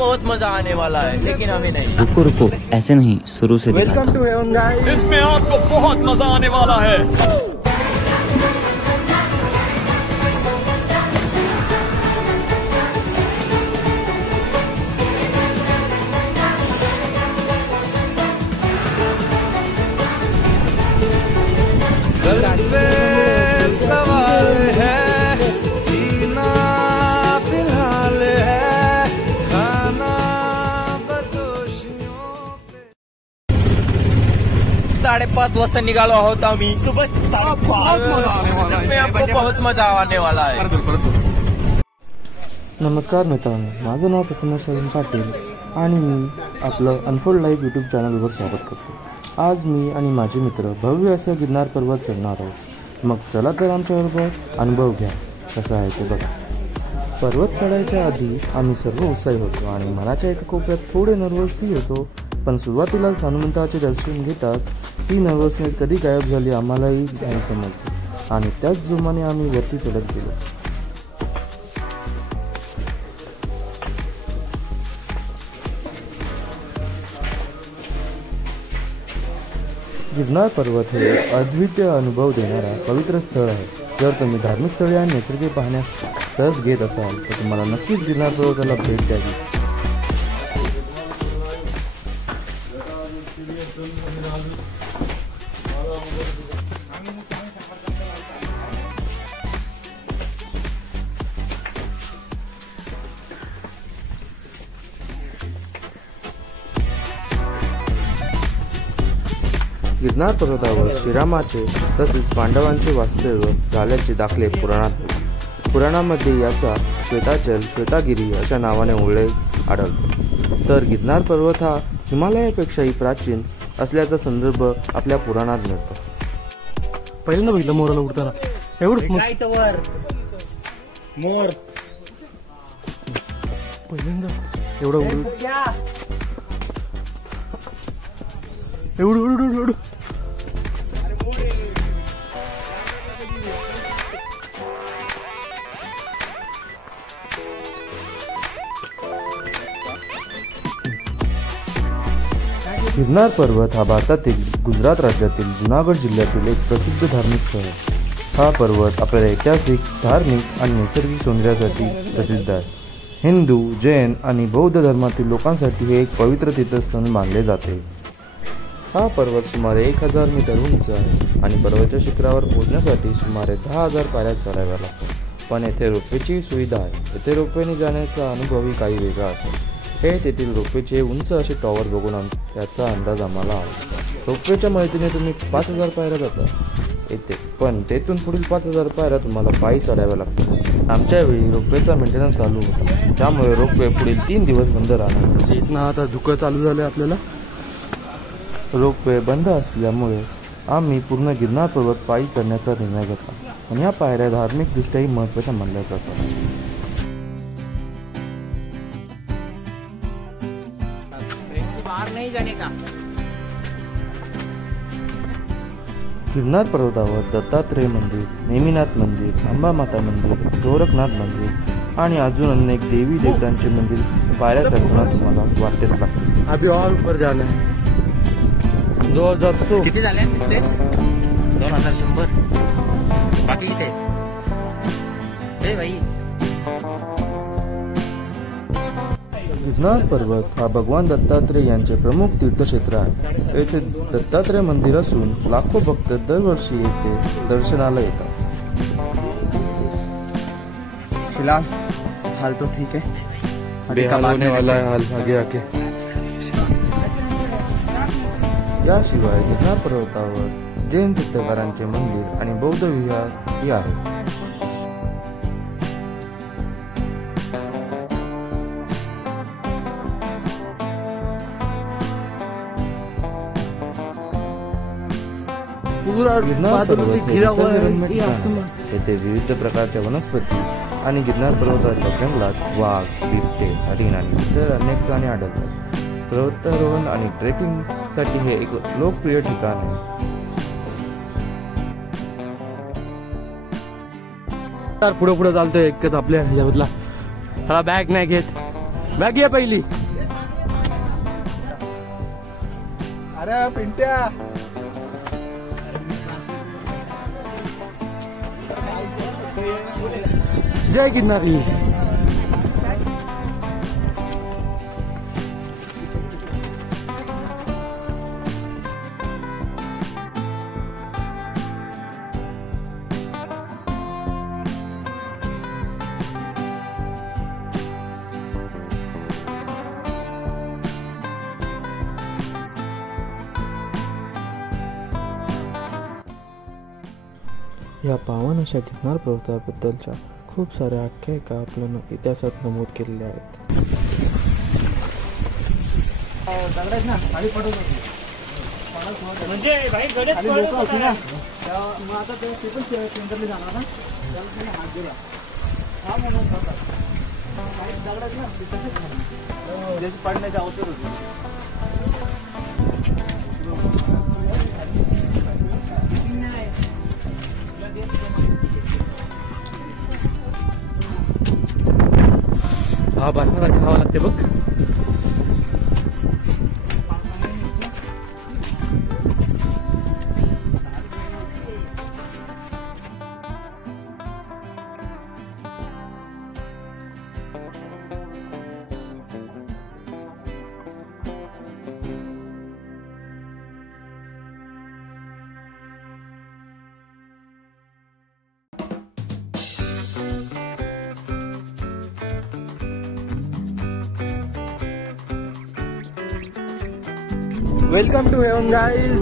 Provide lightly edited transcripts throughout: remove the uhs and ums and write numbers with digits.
बहुत मजा आने वाला है, लेकिन हमें नहीं। रुको रुको, ऐसे नहीं, शुरू से दिखाता हूं। वेलकम टू हेवन गाइस, इसमें आपको बहुत मजा आने वाला है। सवाल है, जीना फिलहाल है, खाना बदोशियों पे। 5:30 वाजता निघालो आहोत आम्ही। सुबह 5:30 जिसमें आपको बहुत मजा आने वाला है। नमस्कार मित्रांनो, माझं नाव प्रथमेश पाटील आणि मी आपलं अनफोल्ड लाईव्ह यूट्यूब चॅनलवर स्वागत करतो। आज मी आणि माझे मित्र भव्य असं गिरनार पर्वत चढणार आहोत। मग चला तर आमच्याबरोबर अनुभव घ्या कसा आहे ते बघा। पर्वत चढायच्या आधी आम्ही सर्व उत्साही होतो आणि मनाच्या एका कोपऱ्यात थोडे नर्वसही होतो, पण सुरुवातीला हनुमंताचे दर्शन घेताच ती नर्वसनेस कधी गायब झाली आम्हालाही नाही समजली आणि त्याच जोमाने आम्ही वरती चढत गेलो। गिरनार पर्वत हे अद्वितीय अनुभव देणारा पवित्र स्थळ आहे। जर तुम्ही धार्मिक स्थळे आणि निसर्ग पाहण्यास रस घेत असाल तर तुम्हाला नक्कीच गिरनार पर्वताला भेट द्यावी। गिरनार पर्वतावर श्रीरामाचे तसेच पांडवांचे वास्तव्य झाल्याचे दाखले पुराणामध्ये याचा श्वेताचल, श्वेतागिरी अशा नावाने उल्लेख आढळतो। तर गिरनार पर्वत हा हिमालयापेक्षाही प्राचीन असल्याचा संदर्भ आपल्या पुराणात मिळतो। पहिल्यांदा बघितलं मोराला उडताना एवढं मोर पहिल्यांदा एवढं एवढं गिरनार पर्वत हा भारतातील गुजरात राज्यातील जुनागड जिल्ह्यातील एक प्रसिद्ध धार्मिक स्थळ आहे। हा पर्वत आपल्या ऐतिहासिक, धार्मिक आणि नैसर्गिक सौंदर्यासाठी प्रसिद्ध आहे। हिंदू, जैन आणि बौद्ध धर्मातील लोकांसाठी हे एक पवित्र तीर्थस्थान मानले जाते। हा पर्वत सुमारे 1000 मीटर उंच आहे आणि पर्वताच्या शिखरावर पोहोचण्यासाठी सुमारे 10,000 पायऱ्या चढाव्या लागतात। पण येथे रोपवेची सुविधा आहे। येथे रोपवेने जाण्याचा अनुभवही काही वेगळा असतो। हे तेथील रोपवेचे उंच असे टॉवर बघून याचा अंदाज आम्हाला आला। रोपवेच्या मदतीने तुम्ही 5000 पायऱ्या जाता येते, पण तेथून पुढील 5000 पायऱ्या तुम्हाला पायी चढाव्या लागतात। आमच्या वेळी रोपवेचा मेंटेनन्स चालू होता, त्यामुळे रोपवे पुढील 3 दिवस बंद राहणार। इथनं आता धुकं चालू झालं आपल्याला। रोपवे बंद असल्यामुळे आम्ही पूर्ण गिरनार पर्वत पायी चढण्याचा निर्णय घेतला आणि या पायऱ्या धार्मिक दृष्ट्याही महत्त्वाच्या मानल्या जातात। गिरनार पर्वतावर दत्तात्रेय मंदिर, नेमिनाथ मंदिर, अंबा माता मंदिर, गोरखनाथ मंदिर आणि अजून अनेक देवी देवतांचे मंदिर पायऱ्या चढताना तुम्हाला वाटेत लागतील। अभी और ऊपर जाना है। 2000 किती झाले स्टेप्स? 2100। बाकी किती? ए भाई, गिरनार पर्वत हा भगवान दत्तात्रेय यांचे प्रमुख तीर्थक्षेत्र आहे। येथे दत्तात्रेय मंदिर असून लाखो भक्त दरवर्षी येथे दर्शनाला येतात। फिलहाल हाल तो ठीक है, बेहाल होने वाला है हाल आगे आके। याशिवाय गिरनार पर्वतावर जैन तीर्थंकरांचे मंदिर आणि बौद्ध विहारही आहे। गिरनार पर्वत येथे विविध प्रकारच्या वनस्पती आणि गिरनार पर्वताच्या जंगलात वाघ, बिबटे, हरिण आणि इतर अनेक प्राणी आढळतात। पर्वतारोहण आणि ट्रेकिंग साठी हे एक लोकप्रिय ठिकाण आहे। पुढे पुढे चालतोय एकच आपल्या ह्याच्यामधला, त्याला बॅग नाही घेत, मॅगी आहे पहिली. अरे पिंट्या जय गिरनारी. या पावन अशा गिरनार पर्वताबद्दलच्या खूप साऱ्या आख्यायिका आपल्याला इतिहासात नमूद केलेल्या आहेत. म्हणजे भाई गडे लोक होती ना, मग आता ते पण केंद्रला जाणार ना, त्याला हात दिला हा म्हणून दगडात ना तसेच पडण्याचे औषध होते. हा बातम्या खावा लागते बघ. Welcome to heaven guys.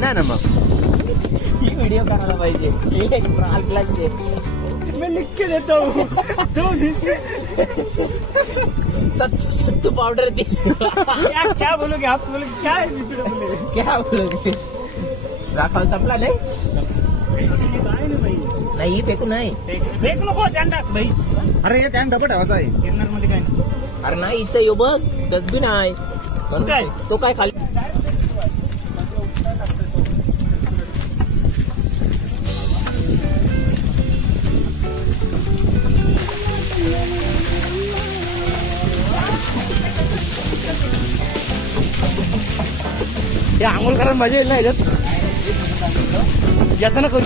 ना नमक ही वीडियो करायला पाहिजे. मैं लिख के देता हूँ. सत्तू पाउडर दी. क्या बोलोगे आप? बोलोगे क्या है? क्या बोलोगे? राखाल संपला नाही. नाही फेकू नाही. फेक नको. ध्यान टाक भाई. अरे हे त्यानं डबा ठेवायचा आहे. गिरनार मध्ये काय नाही. अरे नाही इथं येऊ बघ डस्टबिन आहे. तो काय खाली या आंघोळ करायला मजा येईल ना याच्यात. येताना करू.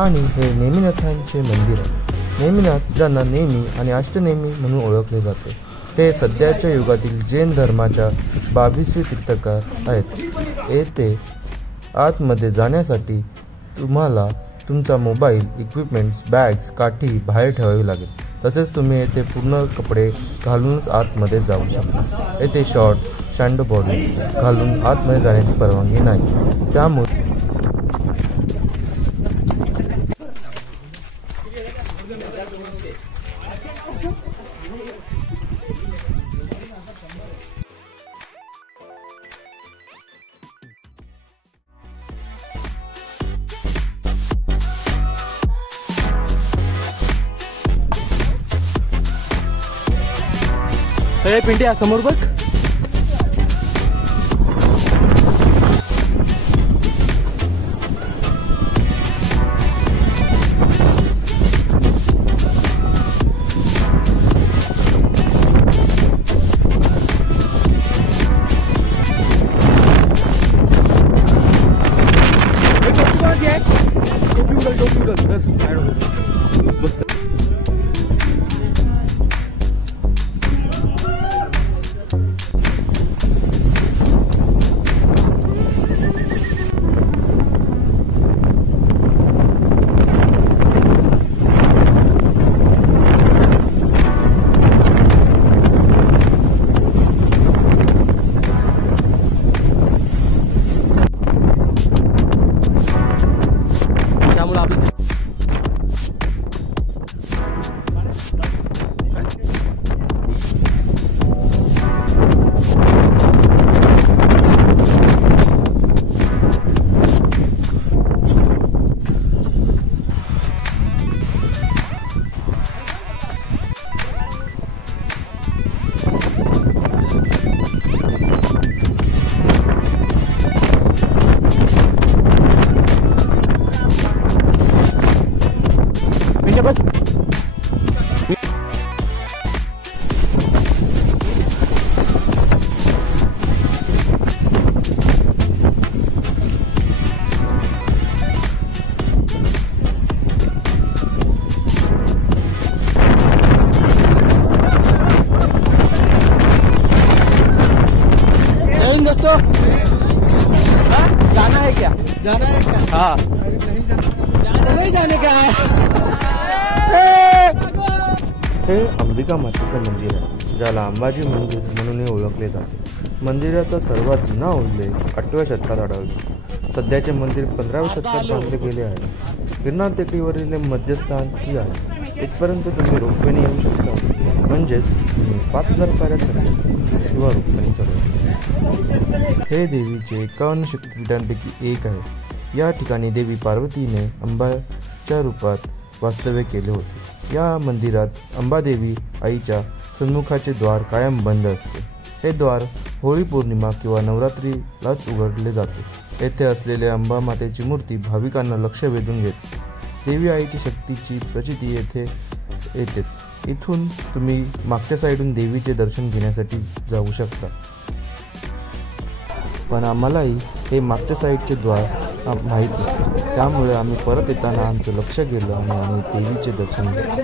आणि हे नेमिनाथांचे मंदिर आहे. नेमिनाथ ज्यांना नेमी आणि अष्टनेमी म्हणून ओळखले जाते, ते सध्याच्या युगातील जैन धर्माच्या 22वे तीर्थंकर आहेत. येथे आतमध्ये जाण्यासाठी तुम्हाला तुमचा मोबाईल, इक्विपमेंट्स, बॅग्स, काठी बाहेर ठेवावी लागेल. तसेच तुम्ही येथे पूर्ण कपडे घालूनच आतमध्ये जाऊ शकता. येथे शॉर्ट्स, शॅडो बॉडी घालून आतमध्ये जाण्याची परवानगी नाही. त्यामुळे हे पिंट्या समोर बघ. जाना है क्या? जाना है क्या? हाँ नहीं जाने का है. हे अंबिका मातेचं मंदिर आहे, ज्याला अंबाजी मंदिर म्हणूनही ओळखले जाते. मंदिराचा सर्वात जुना उल्लेख 8व्या शतकात आढळतो. सध्याचे मंदिर 15व्या शतकात बांधले गेले आहे. गिरनार टेकडीवरील मध्यस्थान ही आहे. इथपर्यंत तुम्ही रोपवेने येऊ शकता, म्हणजेच तुम्ही 5000 पायऱ्या चढता किंवा रोपवेने चढता. हे देवीचे 51 शक्तिपीठांपैकी एक आहे. या ठिकाणी देवी पार्वतीने अंबाच्या रूपात वास्तव्य केले होते. या मंदिरात अंबादेवी आईच्या सन्मुखाचे द्वार कायम बंद असते. हे द्वार होळी पौर्णिमा किंवा नवरात्रीलाच उघडले जाते. येथे असलेले अंबा मातेची मूर्ती भाविकांना लक्ष वेधून घेते. देवी आईची शक्तीची प्रचिती येथे येतेच. इथून तुम्ही मागच्या साईडून देवीचे दर्शन घेण्यासाठी जाऊ शकता, पण आम्हालाही हे मागच्या साईडचे द्वार माहीत नाही. त्यामुळे आम्ही परत येताना आमचं लक्ष गेलं आणि आम्ही देवीचे दर्शन घेतले.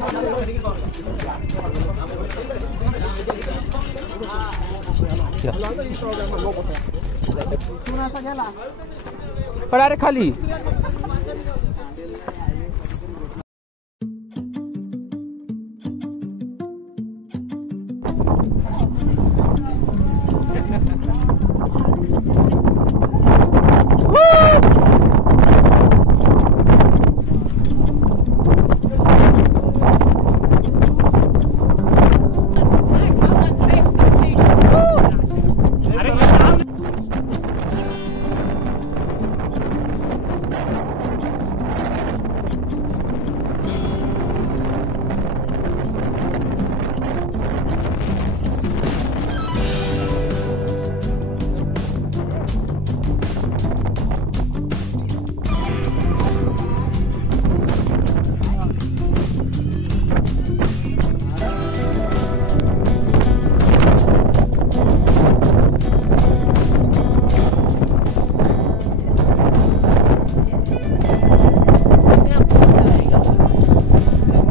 पडा रे खाली.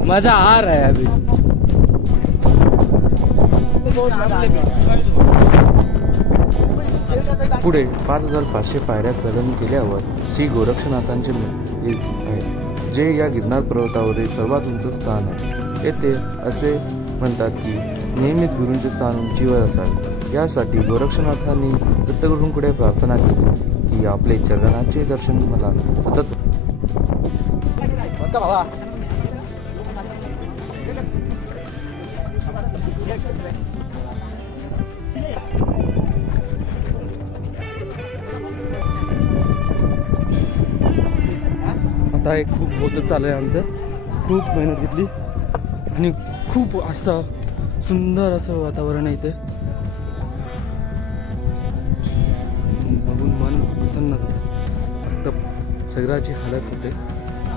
मजा आ रहा है अभी. पुढे 5500 पायऱ्या चढण केल्यावर श्री गोरक्षनाथांचे मंदिर आहे, जे या गिरनार पर्वतावरील सर्वात उंच स्थान आहे. येथे असे म्हणतात की नेहमीच गुरूंचे स्थान उंचीवर असावे. यासाठी गोरक्षनाथांनी दत्तगुरूंकडे प्रार्थना केली की आपले चरणाचे दर्शन मला सतत. आता हे खूप होतच चालू आहे आमचं. खूप मेहनत घेतली आणि खूप असा सुंदर असं वातावरण आहे इथे, बघून मन प्रसन्न झालं. फक्त शरीराची हालत होते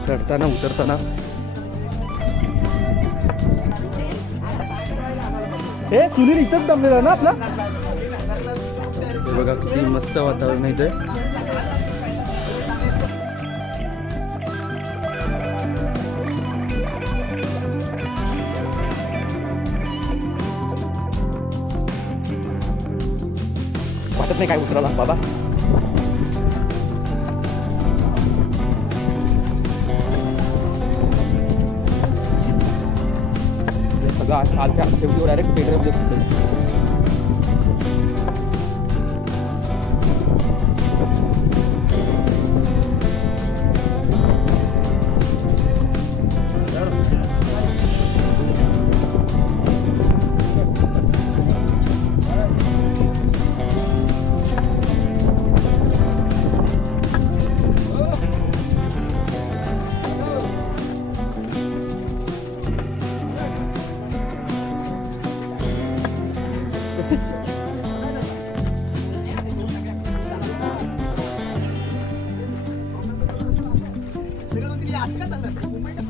चढताना उतरताना. हे सुनील इथंच दमलेला ना आपला. बघा किती मस्त वातावरण आहे इथे. वाटत नाही काय उतराला बाबा. सगळं खालच्या शेवटी डायरेक्ट पेटरमध्ये फुटलं.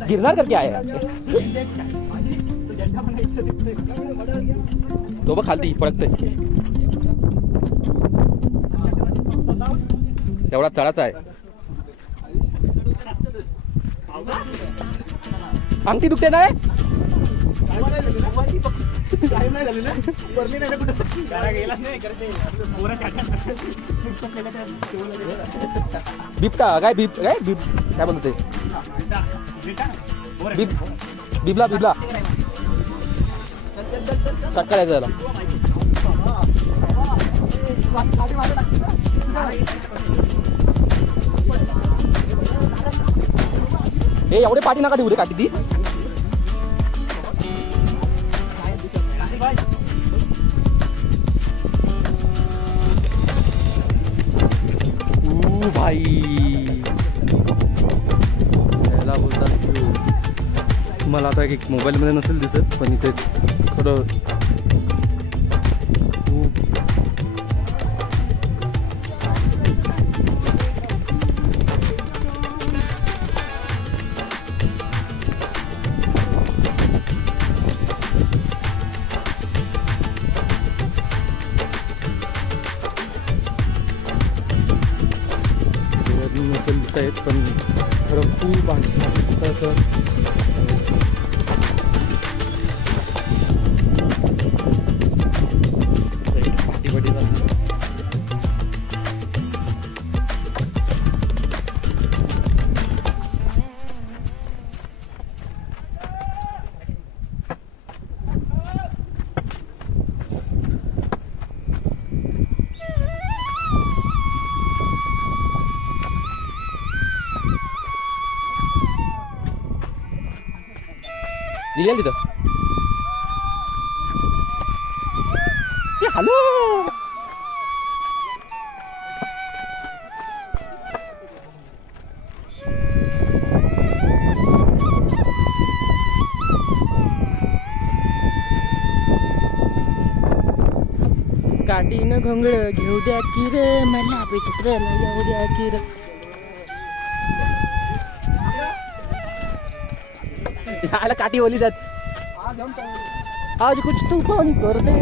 गिरनार करके आया तो बघ खालती पडकतोय. एवढा चढाचा आहे. अंगठी दुखते ना. बिबटा काय बिब काय बिब काय म्हणते बिबला बिबला चक्कर यायचं त्याला. हे एवढे पाठी नका देऊ रे काठी ती. भाई याला बोलतात. मला आता एक मोबाईलमध्ये नसेल दिसत पण इथे खरं नसेल दिसत आहेत पण खरं खूप असं दिली तिथं. हॅलो काठीनं घोंगड घेऊ द्या की रे मला पित्राला येऊ द्या की रे. याला काठी बोली जात आज कुछ तूफान कर दे.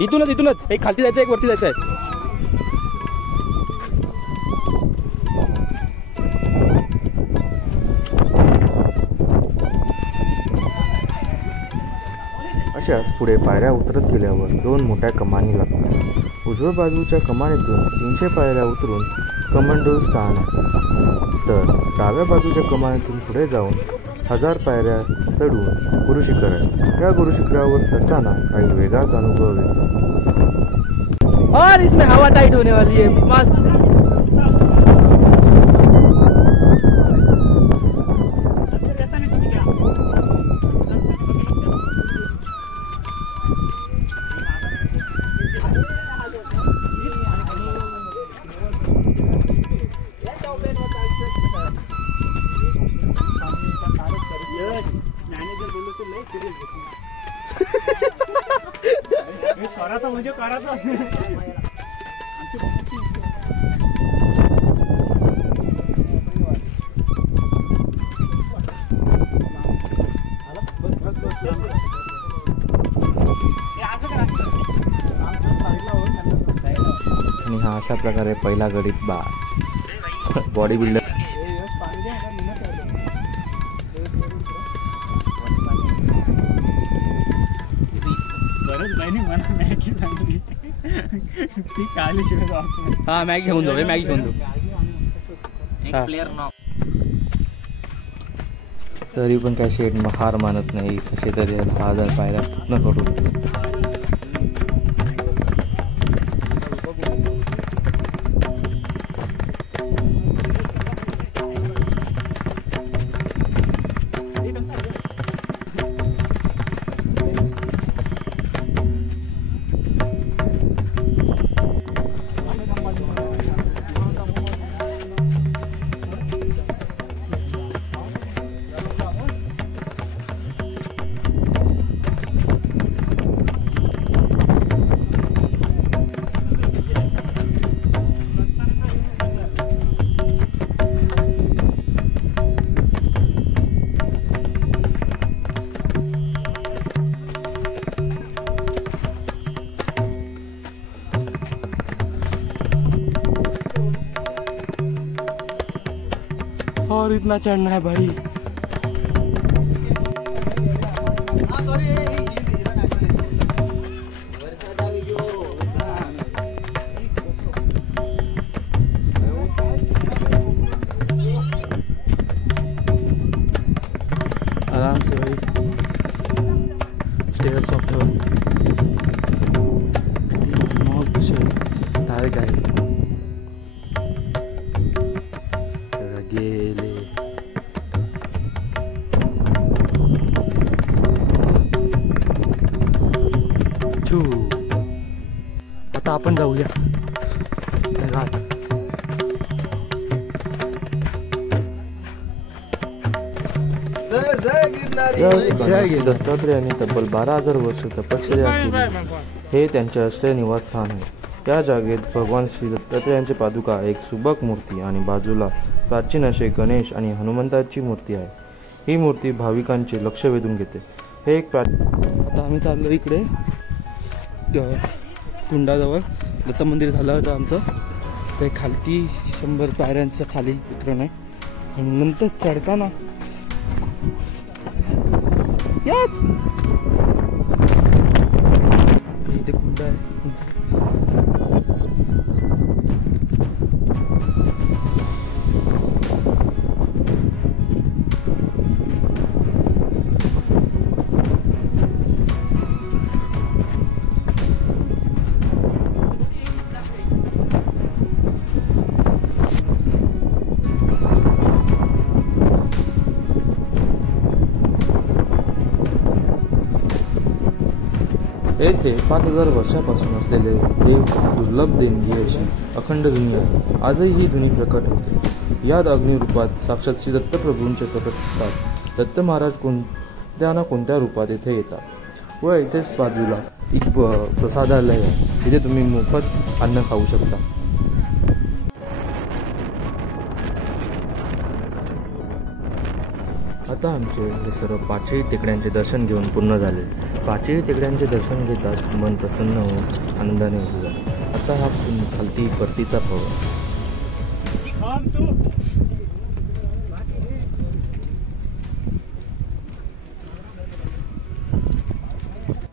इथूनच इथूनच एक खालती जायचं एक वरती जायचं आहे. अशाच पुढे पायऱ्या उतरत गेल्यावर दोन मोठ्या कमानी लागतात. उजव्या बाजूच्या कमानीतून 300 पायऱ्या उतरून कमांडो स्थान आहे, तर डाव्या बाजूच्या कमानीतून पुढे जाऊन 1000 पायऱ्या चढून गुरुशिखर आहे. या गुरुशिखरावर चढताना काही वेगळाच अनुभव येतो. और इसमें हवा टाइट होने वाली है मस्त. म्हणजे करायचं आणि हा अशा प्रकारे पहिला गरीब बॉडी बिल्डर. हा मॅगी घेऊन जाऊ, मॅगी घेऊन जाऊ. तरी पण काय शेट हार मानत नाही. कसे तरी 10,000 पाहायला न करू. और इतना चढ़ना है भाई. आराम से भाई. स्टेयर्स ऑफ डायरेक्ट आहे. गेले आता आपण जाऊया घाट. दत्तात्रेयांनी तब्बल 12,000 वर्ष तपश्चर्या केली. हे त्यांचे आश्रय निवासस्थान आहे. या जागेत भगवान श्री दत्तात्रेयांची पादुका, एक सुबक मूर्ती आणि बाजूला प्राचीन असे गणेश आणि हनुमंताची मूर्ती आहे. ही मूर्ती भाविकांचे लक्ष वेधून घेते. हे एक आता आम्ही चाललो इकडे कुंडाजवळ. दत्त मंदिर झालं होतं आमचं. ते खालती 100 पायऱ्यांचं खाली उतरण आहे. आणि नंतर चढताना याच इथे कुंड आहे. येथे 5,000 वर्षापासून असलेले देव दुर्लभ देणगी अशी अखंड धुनी आहे. आजही ही धुनी प्रकट होते. यात अग्निरूपात साक्षात श्री दत्तप्रभूंचे प्रकट होतात. दत्त महाराज कोणत्या ना कोणत्या रूपात येथे येतात. व इथेच बाजूला एक प्रसादालय आहे. तिथे तुम्ही मोफत अन्न खाऊ शकता. आता आमचे हे सर्व 5ही टेकड्यांचे दर्शन घेऊन पूर्ण झाले. 5ही टेकड्यांचे दर्शन घेताच मन प्रसन्न होऊन आनंदाने उभे झाले. आता हा खालती परतीचा प्रवास.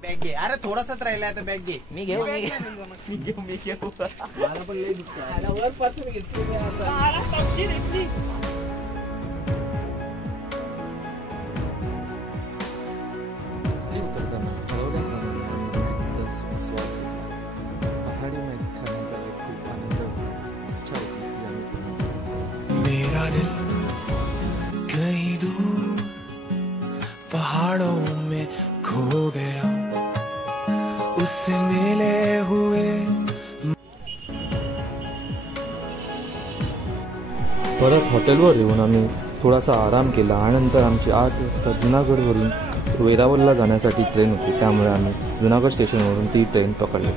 बॅग घे. अरे थोडासाच राहिला आता. बॅग घे. मी घेऊ. मला पण लई दिसतं. वरपासून घेतली. मेरा दिल कहीं दूर पहाड़ों में खो गया, उससे मिले हुए. परत हॉटेलवर येऊन आम्ही थोडासा आराम केला आणि नंतर आमची 8 वाजता जुनागडवरून वेरावलला जाण्यासाठी ट्रेन होती. त्यामुळे आम्ही जुनागड स्टेशनवरून ती ट्रेन पकडली.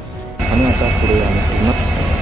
आणि आता पुढे जाण्याची